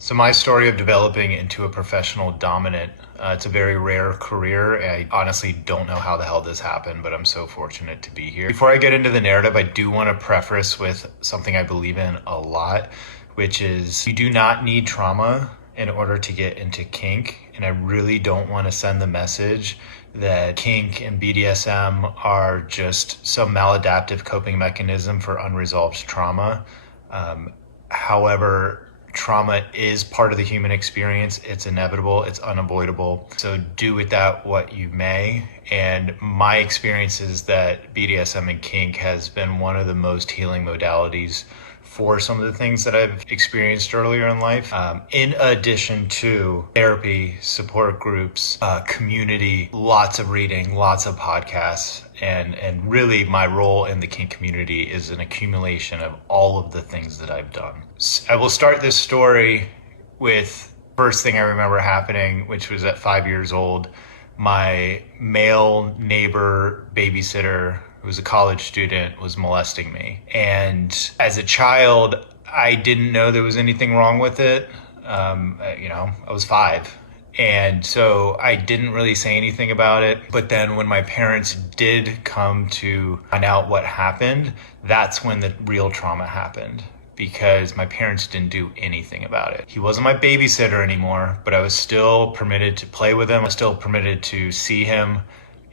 So my story of developing into a professional dominant, it's a very rare career. I honestly don't know how the hell this happened, but I'm so fortunate to be here. Before I get into the narrative, I do want to preface with something I believe in a lot, which is you do not need trauma in order to get into kink. And I really don't want to send the message that kink and BDSM are just some maladaptive coping mechanism for unresolved trauma. However, trauma is part of the human experience. It's inevitable, it's unavoidable. So do with that what you may. And my experience is that BDSM and kink has been one of the most healing modalities for some of the things that I've experienced earlier in life. In addition to therapy, support groups, community, lots of reading, lots of podcasts, and really my role in the kink community is an accumulation of all of the things that I've done. I will start this story with first thing I remember happening, which was at 5 years old. My male neighbor babysitter, who was a college student, was molesting me. And as a child, I didn't know there was anything wrong with it. I was 5. And so I didn't really say anything about it. But then when my parents did come to find out what happened, that's when the real trauma happened, because my parents didn't do anything about it. He wasn't my babysitter anymore, but I was still permitted to play with him. I was still permitted to see him.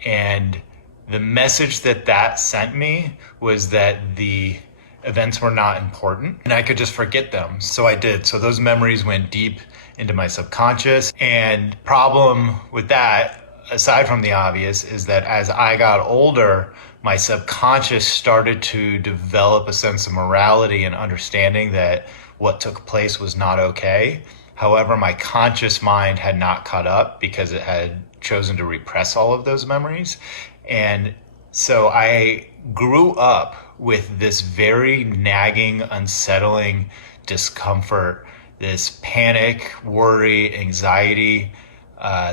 And the message that sent me was that the events were not important and I could just forget them. So I did. So those memories went deep into my subconscious. And problem with that, aside from the obvious, is that as I got older, my subconscious started to develop a sense of morality and understanding that what took place was not okay. However, my conscious mind had not caught up because it had chosen to repress all of those memories. And so I grew up with this very nagging, unsettling discomfort, this panic, worry, anxiety,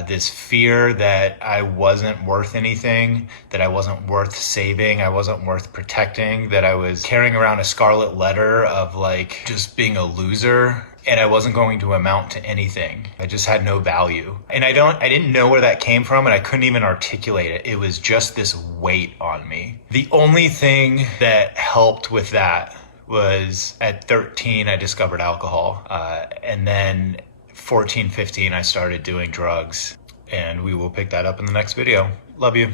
this fear that I wasn't worth anything, that I wasn't worth saving, I wasn't worth protecting, that I was carrying around a scarlet letter of like just being a loser, and I wasn't going to amount to anything. I just had no value. And I didn't know where that came from, and I couldn't even articulate it. It was just this weight on me. The only thing that helped with that was at 13, I discovered alcohol. And then 14, 15, I started doing drugs. And we will pick that up in the next video. Love you.